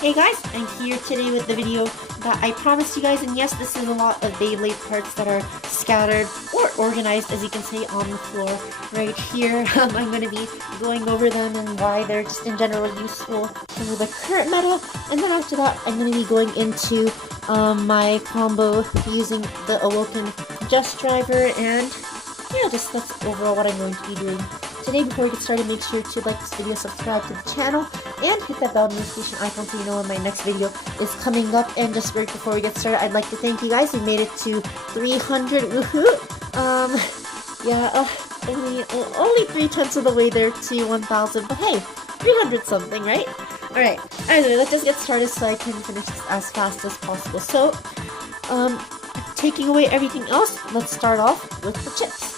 Hey guys, I'm here today with the video that I promised you guys, and yes, this is a lot of Beyblade parts that are scattered or organized, as you can see, on the floor right here. I'm going to be going over them and why they're just in general useful for the current meta, and then after that I'm going to be going into my combo using the Awoken Just Driver, and yeah, just that's overall what I'm going to be doing today. Before we get started, make sure to like this video, subscribe to the channel, and hit that bell notification icon so you know when my next video is coming up. And just right before we get started, I'd like to thank you guys. We made it to 300, woohoo! Only 3/10 of the way there to 1,000, but hey, 300 something, right? Alright, anyway, let's just get started so I can finish this as fast as possible. So, taking away everything else, let's start off with the chips.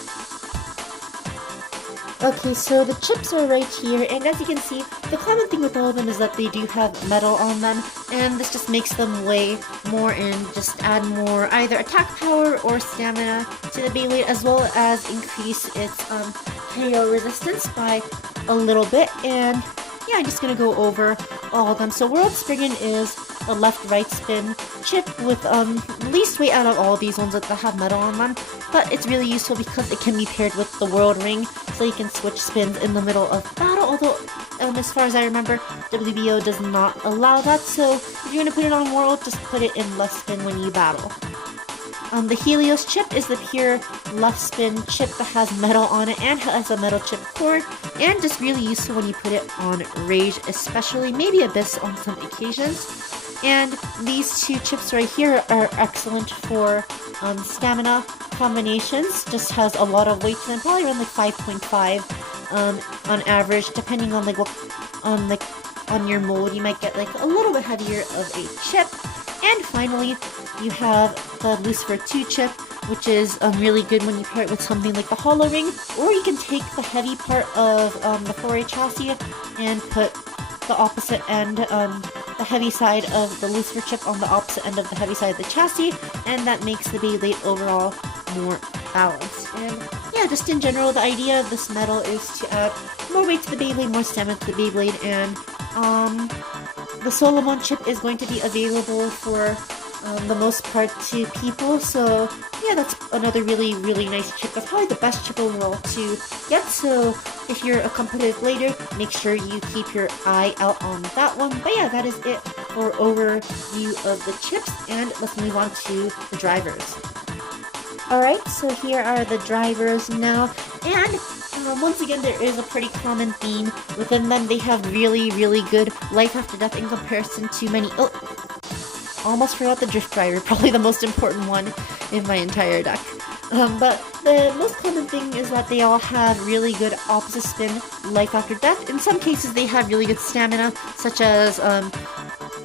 Okay, so the chips are right here, and as you can see, the common thing with all of them is that they do have metal on them, and this just makes them weigh more and just add more either attack power or stamina to the Beyblade, as well as increase its KO resistance by a little bit. And yeah, I'm just gonna go over all of them. So World Springin is a left-right spin chip with least weight out of all these ones that have metal on them, but it's really useful because it can be paired with the World Ring, so you can switch spins in the middle of battle, although as far as I remember, WBO does not allow that, so if you're going to put it on World, just put it in left spin when you battle. The Helios chip is the pure left spin chip that has metal on it and has a metal chip core, and just really useful when you put it on Rage, especially, maybe Abyss on some occasions. And these two chips right here are excellent for stamina combinations. Just has a lot of weight to them, probably around like 5.5 on average, depending on like on your mold. You might get like a little bit heavier of a chip. And finally, you have the Lucifer 2 chip, which is really good when you pair it with something like the Hollow Ring, or you can take the heavy part of the 4A chassis and put the opposite end, the heavy side of the Lucifer chip on the opposite end of the heavy side of the chassis, and that makes the Beyblade overall more balanced. And yeah, just in general, the idea of this metal is to add more weight to the Beyblade, more stamina to the Beyblade, and the Solomon chip is going to be available for the most part to people, so yeah, that's another really nice chip. That's probably the best chip overall to get, so if you're a competitive blader, make sure you keep your eye out on that one. But yeah, that is it for overview of the chips, and let's move on to the drivers. Alright, so here are the drivers now, and once again, there is a pretty common theme within them. They have really good life after death in comparison to many... Oh, almost forgot the drift driver, probably the most important one in my entire deck. But the most common thing is that they all have really good opposite spin life after death. In some cases, they have really good stamina, such as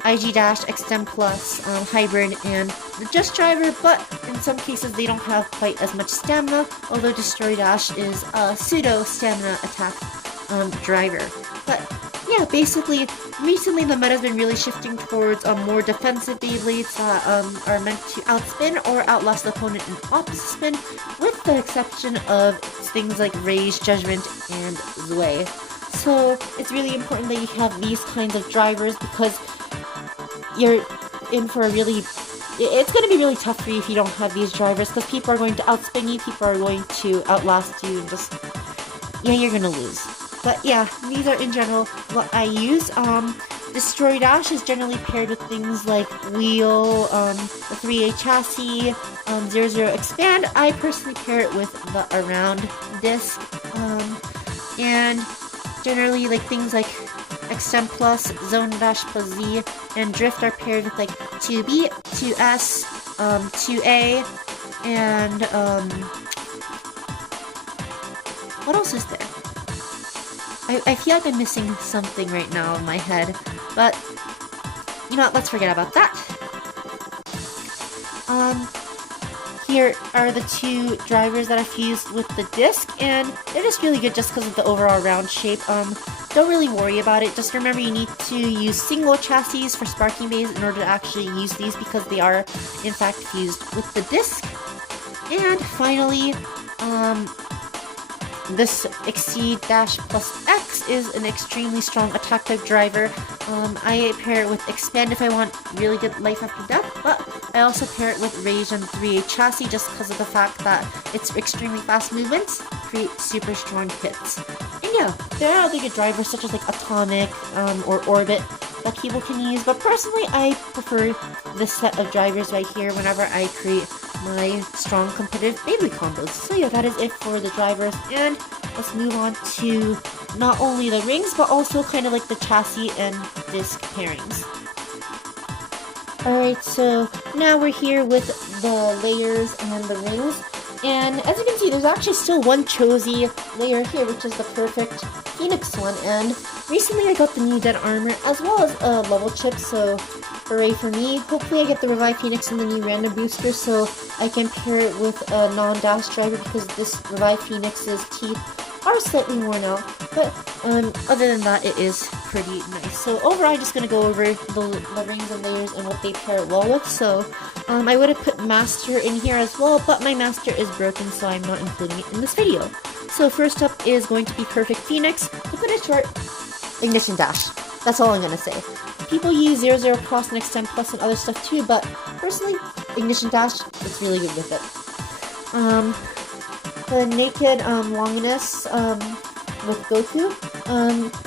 IG Dash, Extend Plus, Hybrid, and the Just Driver, but in some cases they don't have quite as much stamina, although Destroy Dash is a pseudo stamina attack driver. But yeah, basically, recently the meta has been really shifting towards more defensive Beyblades that are meant to outspin or outlast the opponent in opposite spin, with the exception of things like Rage, Judgment, and Zway. So it's really important that you have these kinds of drivers, because you're in for a really... It's going to be really tough for you if you don't have these drivers, because people are going to outspin you, people are going to outlast you, and just... yeah, you're going to lose. But yeah, these are in general what I use. Destroy Dash is generally paired with things like Wheel, the 3A chassis, 00 Expand. I personally pair it with the Around disc, and generally like things like Extend Plus, Zone Dash plus Z, and Drift are paired with like 2B, 2S, 2A, and what else is there? I feel like I'm missing something right now in my head, but you know what, let's forget about that. here are the two drivers that are fused with the disc, and they're just really good just because of the overall round shape. Don't really worry about it. Just remember you need to use single chassis for sparking bays in order to actually use these because they are in fact fused with the disc. And finally, this Exceed-Plus-X is an extremely strong attack type driver. I pair it with Expand if I want really good life after death, but I also pair it with Rage and 3A chassis just because of the fact that it's extremely fast movements, create super strong hits. And yeah, there are other good drivers such as like Atomic or Orbit that people can use, but personally I prefer this set of drivers right here whenever I create my strong competitive Beyblade combos. So yeah, that is it for the drivers, and let's move on to not only the rings but also kind of like the chassis and disc pairings. Alright, so now we're here with the layers and the rings, and as you can see there's actually still one Chozy layer here, which is the perfect Phoenix one, and recently I got the new Dead Armor as well as a level chip, so hooray for me. Hopefully I get the Revive Phoenix and the new random booster so I can pair it with a non-dash driver because this Revive Phoenix's teeth are slightly worn out, but other than that it is pretty nice. So overall I'm just going to go over the rings and layers and what they pair well with. So I would have put Master in here as well, but my Master is broken so I'm not including it in this video. So first up is going to be Perfect Phoenix. To put it short, Ignition Dash. That's all I'm going to say. People use 00 Cross and Extend Plus and other stuff too, but personally, Ignition Dash, it's really good with it. The Naked Longinus with Goku.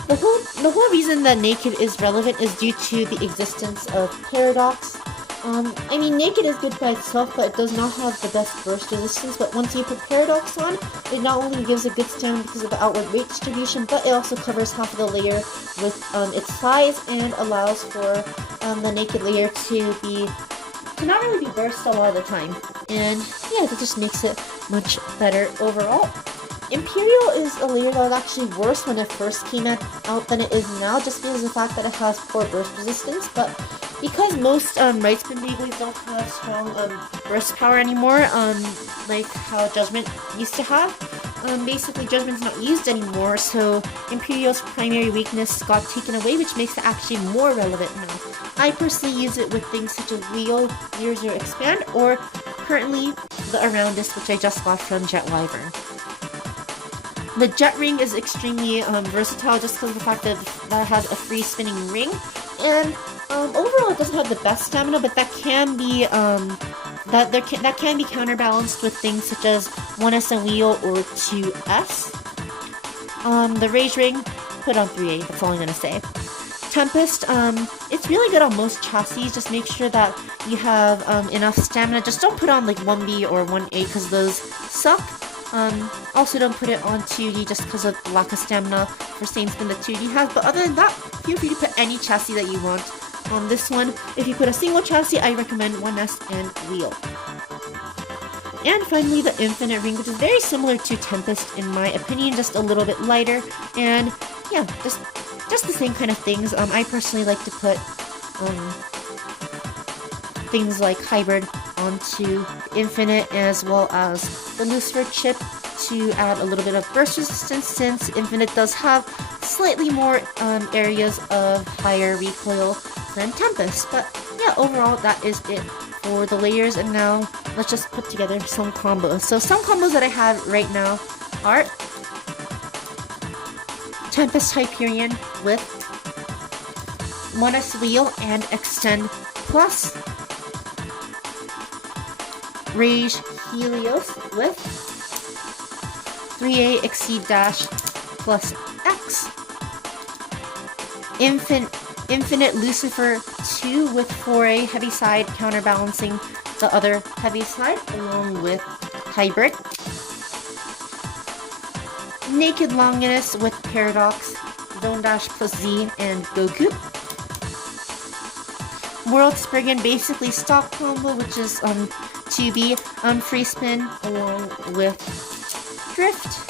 The whole reason that Naked is relevant is due to the existence of Paradox. I mean, Naked is good by itself, but it does not have the best burst resistance, but once you put Paradox on, it not only gives a good stamina because of the outward weight distribution, but it also covers half of the layer with its size and allows for the Naked layer to not really be burst a lot of the time. And yeah, that just makes it much better overall. Imperial is a layer that was actually worse when it first came out than it is now, just because of the fact that it has poor burst resistance, but because most right spin Beyblades don't have strong burst power anymore, like how Judgment used to have, basically Judgment's not used anymore, so Imperial's primary weakness got taken away, which makes it actually more relevant now. I personally use it with things such as Wheel, 00 Expand, or currently the Aroundus, which I just got from Jet Wyvern. The Jet Ring is extremely versatile just because of the fact that it has a free spinning ring, and overall it doesn't have the best stamina, but that can be that can be counterbalanced with things such as 1S and Wheel or 2S. The Rage Ring, put on 3A, that's all I'm gonna say. Tempest, it's really good on most chassis, just make sure that you have enough stamina. Just don't put on like 1B or 1A because those suck. Also don't put it on 2D just because of the lack of stamina for same spin that 2D has, but other than that, feel free to put any chassis that you want on this one. If you put a single chassis, I recommend 1S and Wheel. And finally, the Infinite Ring, which is very similar to Tempest in my opinion, just a little bit lighter, and yeah, just the same kind of things. I personally like to put things like Hybrid onto Infinite, as well as the Lucifer chip to add a little bit of burst resistance, since Infinite does have slightly more areas of higher recoil than Tempest. But yeah, overall that is it for the layers, and now let's just put together some combos. So some combos that I have right now are Tempest Hyperion with 1S Wheel and Extend Plus, Rage Helios with 3A Exceed Dash plus X, Infinite Lucifer 2 with 4A Heavy Side counterbalancing the other heavy side, along with Hybrid, Naked Longinus with Paradox, Zone Dash plus Z, and Goku. World Spriggan, basically stock combo, which is 2B, free spin along with Drift.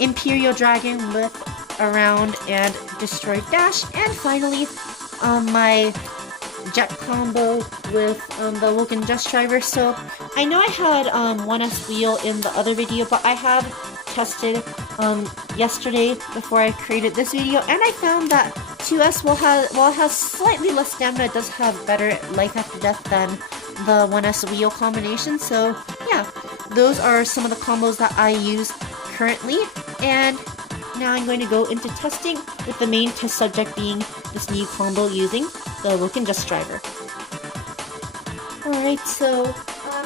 Imperial Dragon with Around and Destroy Dash. And finally, my jet combo with the Logan Just Driver. So I know I had 1S wheel in the other video, but I have tested yesterday before I created this video, and I found that 2S, while it has slightly less stamina, it does have better life after death than the 1S wheel combination. So yeah, those are some of the combos that I use currently, and now I'm going to go into testing with the main test subject being this new combo using the Logan Just Driver. Alright, so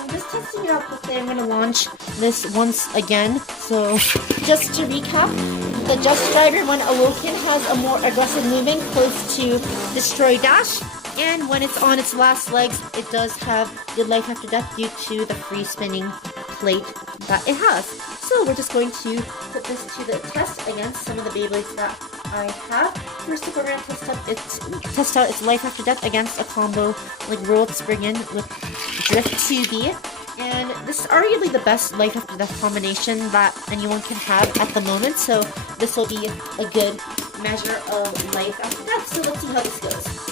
just testing it out quickly, I'm going to launch this once again. So just to recap, the Just Driver, when awoken, has a more aggressive movement close to Destroy Dash, and when it's on its last legs, it does have good life after death due to the free spinning plate that it has. So we're just going to put this to the test against some of the Beyblades that I have. First up, we're going to test out its life after death against a combo like World Spriggan with Drift 2B. And this is arguably the best life after death combination that anyone can have at the moment. So this will be a good measure of life after death. So let's see how this goes.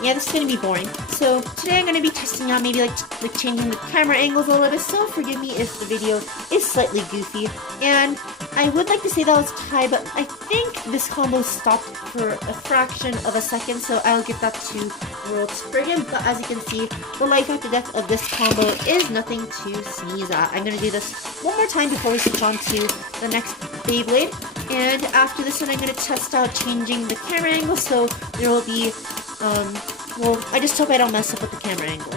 Yeah, this is going to be boring. So today I'm going to be testing out maybe like changing the camera angles a little bit, so forgive me if the video is slightly goofy. And I would like to say that was tied, but I think this combo stopped for a fraction of a second, so I'll give that to World Spriggan. But as you can see, the life after death of this combo is nothing to sneeze at. I'm going to do this one more time before we switch on to the next Beyblade. And after this one, I'm going to test out changing the camera angle, so there will be well, I just hope I don't mess up with the camera angle.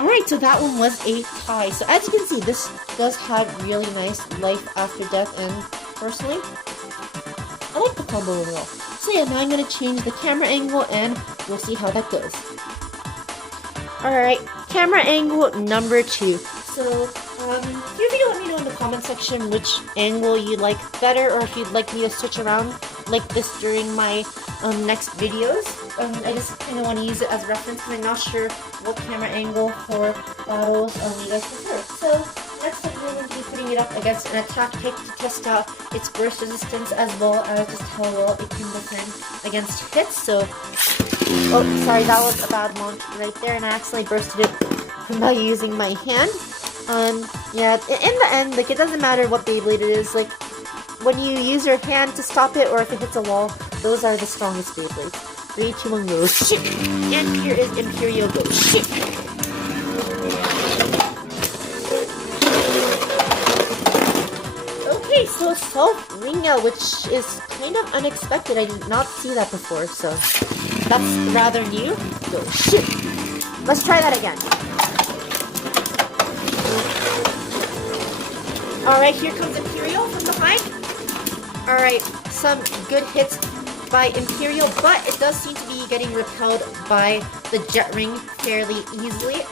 Alright, so that one was a tie. So as you can see, this does have really nice life after death, and personally, I like the combo overall. So yeah, now I'm going to change the camera angle, and we'll see how that goes. Alright, camera angle number 2. So, feel free to let me know in the comment section which angle you like better, or if you'd like me to switch around like this during my next videos. I just kind of want to use it as a reference because I'm not sure what camera angle for battles you guys prefer. So next up, we're going to be putting it up against an attack pick to test out its burst resistance as well as just how well it can defend against hits. So, oh, sorry, that was a bad launch right there, and I accidentally bursted it by using my hand. Yeah, in the end, like, it doesn't matter what Beyblade it is, like, when you use your hand to stop it, or if it hits a wall, those are the strongest Beyblades. 3, 2, 1, go. Shit! And here is Imperial, go. Shit! Okay, so self-ring out, which is kind of unexpected. I did not see that before, so that's rather new. Go. Shit! Let's try that again. Alright, here comes Imperial from behind. Alright, some good hits by Imperial, but it does seem to be getting repelled by the jet ring fairly easily.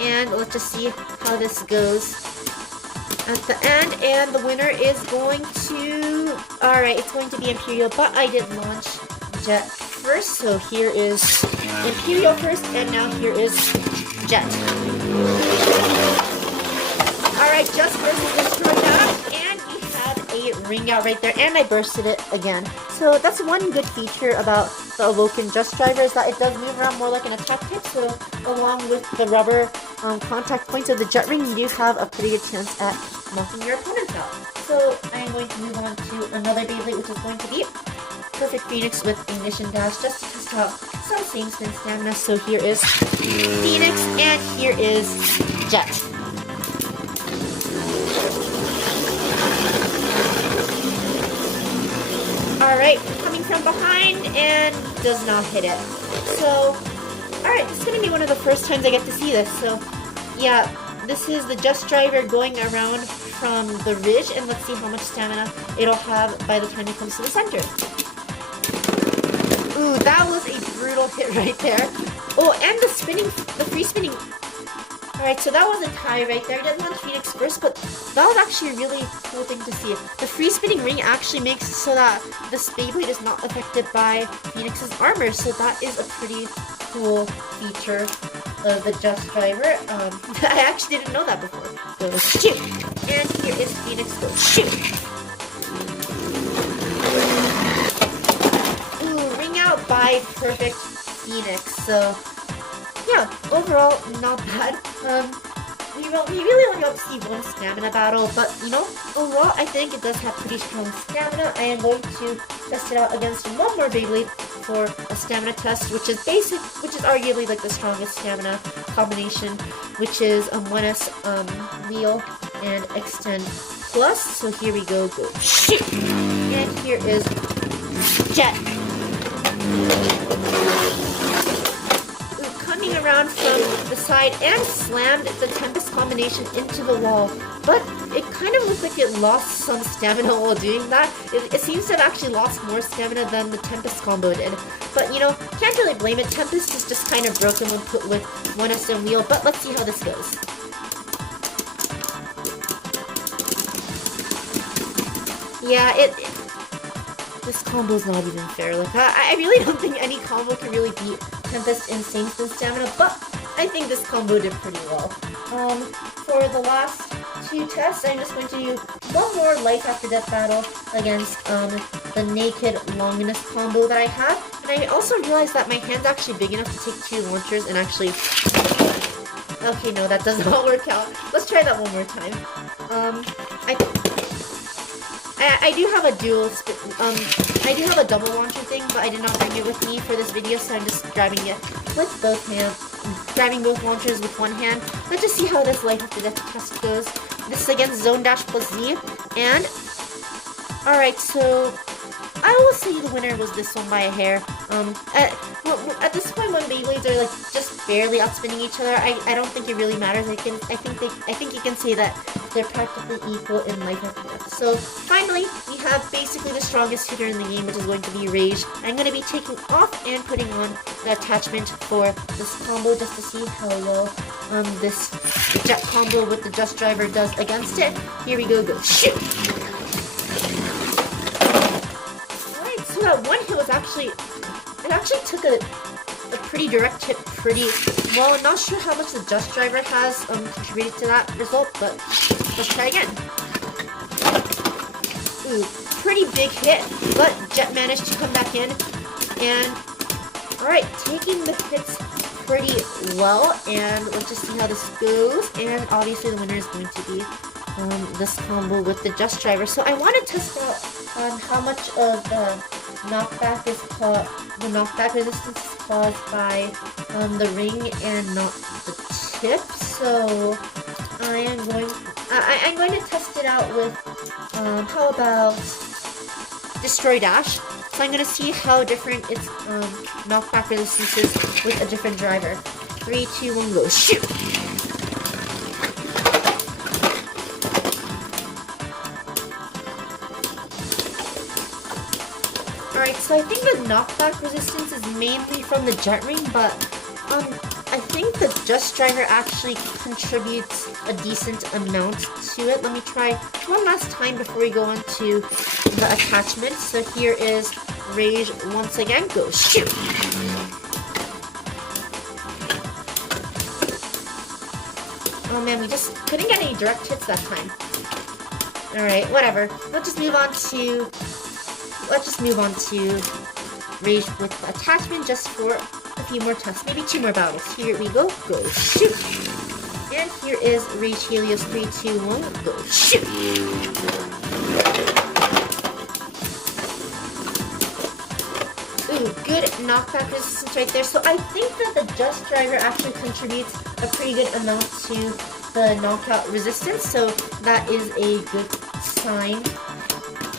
And let's just see how this goes at the end. And the winner is going to... Alright, it's going to be Imperial, but I did launch Jet first. So here is Imperial first, and now here is Jet. Alright, just versus Destroy Dash, and we had a ring out right there, and I bursted it again. So that's one good feature about the Awoken Just Driver, is that it does move around more like an attack pick, so along with the rubber contact points of the jet ring, you do have a pretty good chance at knocking your opponents out. So I am going to move on to another Beyblade, which is going to be Perfect Phoenix with Ignition Dash, just to test out some same spin stamina. So here is Phoenix, and here is Jet. Alright, coming from behind, and does not hit it. So, alright, this is going to be one of the first times I get to see this. So, yeah, this is the Just Driver going around from the ridge, and let's see how much stamina it'll have by the time it comes to the center. Ooh, that was a brutal hit right there. Oh, and the free spinning. Alright, so that was a tie right there. I did launch Phoenix first, but that was actually a really cool thing to see. The free spinning ring actually makes it so that this Beyblade is not affected by Phoenix's armor, so that is a pretty cool feature of the Just Driver. I actually didn't know that before. Go shoot! And here is Phoenix, go shoot! mechanics. So yeah, overall not bad. We really only got to see one stamina battle, but you know, overall I think it does have pretty strong stamina. I am going to test it out against one more Beyblade for a stamina test, which is arguably like the strongest stamina combination, which is a 1S wheel and extend plus. So here we go, shoot! And here is jet. Coming around from the side and slammed the Tempest combination into the wall, but it kind of looked like it lost some stamina while doing that. It seems to have actually lost more stamina than the Tempest combo did, but you know, can't really blame it. Tempest is just kind of broken when put with 1S and wheel, but let's see how this goes. Yeah, this combo is not even fair. Like, I really don't think any combo can really beat Tempest Insane Spin Stamina, but I think this combo did pretty well. For the last two tests, I'm just going to do one more life after death battle against the naked longinus combo that I have. And I also realized that my hand's actually big enough to take two launchers and actually... Okay, no, that does not work out. Let's try that one more time. I do have a I do have a double launcher thing, but I did not bring it with me for this video, so I'm just grabbing it with both hands, grabbing both launchers with one hand. Let's just see how this life after death test goes. This is against Zone Dash plus Z, and alright, so I will say the winner was this one by a hair. At this point, when Beyblades are like just barely outspinning each other, I don't think it really matters. I think you can say that they're practically equal in life after death. So finally, we have basically the strongest hitter in the game, which is going to be Rage. I'm going to be taking off and putting on the attachment for this combo just to see how well this jet combo with the Just Driver does against it. Here we go, shoot! Alright, so that one hit was actually took a pretty direct hit pretty well. I'm not sure how much the Just Driver has contributed to that result, but let's try again. Ooh, pretty big hit, but Jet managed to come back in, and alright, taking the hits pretty well, and let's just see how this goes. And obviously the winner is going to be this combo with the Just Driver. So I want to test out how much of the knockback resistance is caused by the ring and not the tip. So I'm going to test it out with how about Destroy Dash. So I'm going to see how different its knockback resistance is with a different driver. 3, 2, 1, go, shoot! Alright, so I think the knockback resistance is mainly from the jet ring, but I think the Just Driver actually contributes a decent amount to it. Let me try one last time before we go on to the attachment. So here is Rage once again, go shoot! Oh man, we just couldn't get any direct hits that time. Alright, whatever. Let's just move on to Rage with attachment just for a few more tests, maybe 2 more battles. Here we go shoot! And here is Rage Helios 3, 2, 1, go shoot! Ooh, good knockback resistance right there. So I think that the Just Driver actually contributes a pretty good amount to the knockout resistance, so that is a good sign.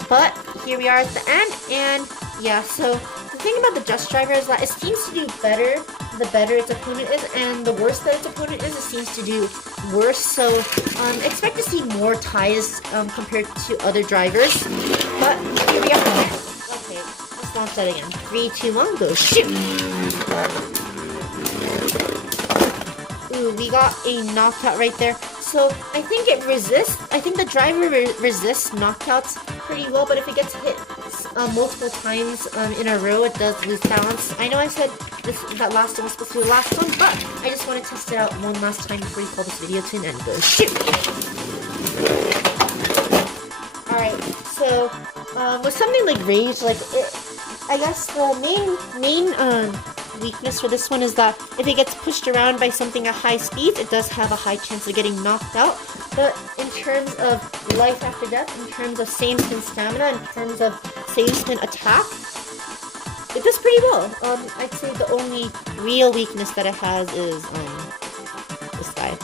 But here we are at the end, and yeah, so the thing about the Just Driver is that it seems to do better the better its opponent is, and the worse that its opponent is, it seems to do worse. So expect to see more ties compared to other drivers. But here we are. Okay, let's launch that again. 3, 2, 1, go shoot! Ooh, we got a knockout right there. So I think it resists. I think the driver resists knockouts pretty well, but if it gets hit multiple times in a row, it does lose balance. I know I said that last one was supposed to be the last one, but I just want to test it out one last time before you call this video to an end. Go shoot! Alright, so with something like Rage, like I guess the main weakness for this one is that if it gets pushed around by something at high speeds, it does have a high chance of getting knocked out. But in terms of life after death, in terms of same spin stamina, in terms of same spin attack, it does pretty well. I'd say the only real weakness that it has is this guy.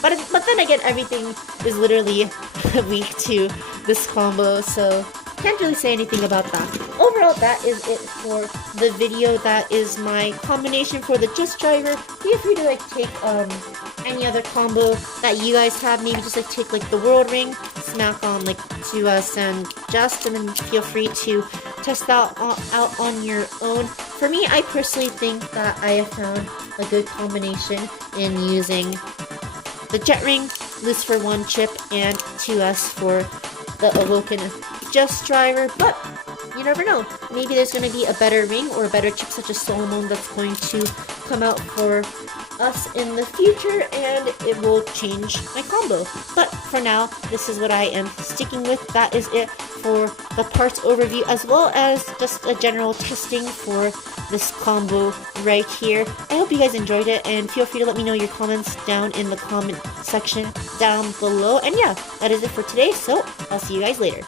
But then again, everything is literally weak to this combo, so can't really say anything about that. Overall, that is it for the video. That is my combination for the Just Driver. Feel free to like take any other combo that you guys have. Maybe just like take like the World Ring, smack on like to and Just, and then feel free to test that out on your own. For me, I personally think that I have found a good combination in using the Jet Ring, Lucifer 1 chip, and 2S for the Awoken Just Driver, but you never know. Maybe there's going to be a better ring or a better chip such as Solomon that's going to come out for us in the future, and it will change my combo. But for now, this is what I am sticking with. That is it for the parts overview, as well as just a general testing for this combo right here. I hope you guys enjoyed it, and feel free to let me know your comments down in the comment section down below. And yeah, that is it for today, so I'll see you guys later.